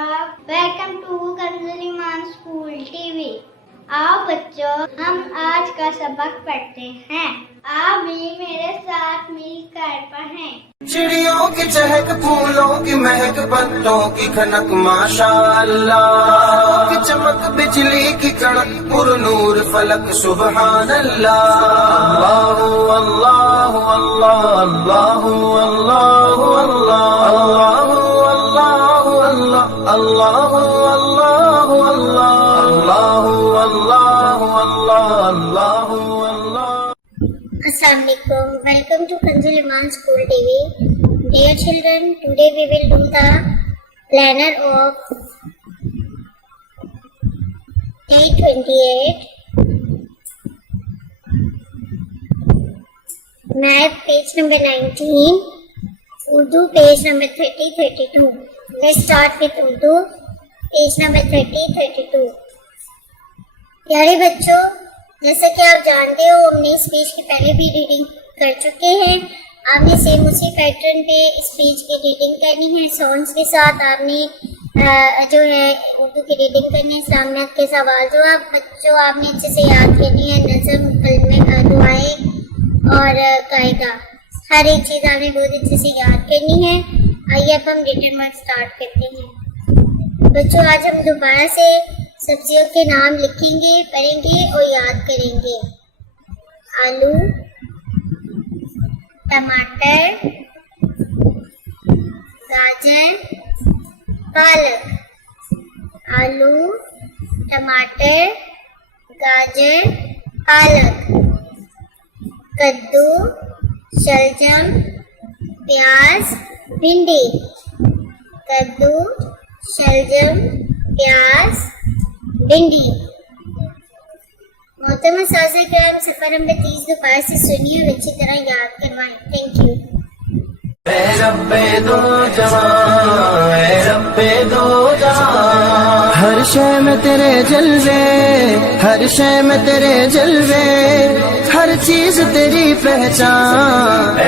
Welcome to Kanzul Iman school TV. आओ बच्चों, हम आज का सबक पढ़ते हैं। आप भी मेरे साथ मिलकर पढ़ें। चिड़ियों की चहक, फूलों की महक, पत्तों की खनक, माशाअल्लाह की चमक, बिजली की कड़क, पुरनूर फलक, सुबहान अल्लाह। अल्लाह अल्लाह अल्लाह अल्लाह अल्लाह अल्लाह अल्लाह अल्लाह अल्लाह अल्लाह। Assalamu alaikum. Welcome to Kanzul Iman School TV. Dear children, today we will do the planner of day 28. Math page number 19. Urdu page number 30-32. Let's start with Urdu page number 30-32. प्यारे बच्चों, जैसा कि आप जानते हो, हमने इस पेज की पहले भी रीडिंग कर चुके हैं। आपने सेम उसी पैटर्न पे इस पेज की रीडिंग करनी है। सॉन्ग्स के साथ आपने जो है उर्दू की रीडिंग करनी है। सामनेत के सवाल जो आपने अच्छे से याद करनी है। नज़म, कलमे, दुआएं और कायदा, हर एक चीज़ आपने बहुत अच्छे से याद करनी है। आइए अब हम रिटन वर्क स्टार्ट करते हैं। बच्चों, आज हम दोबारा से सब्जियों के नाम लिखेंगे, पढ़ेंगे और याद करेंगे। आलू, टमाटर, गाजर, पालक। आलू, टमाटर, गाजर, पालक। कद्दू, शलजम, प्याज, भिंडी। कद्दू, शलजम, प्याज, भिंडी। मोहतरमा साज़ा किराम, सफर नंबर 30 दोबारा से सुनिए और अच्छी तरह याद करवाएं। Thank you. हर शय में तेरे जलवे, हर शय में तेरे जलवे, हर चीज तेरी पहचान।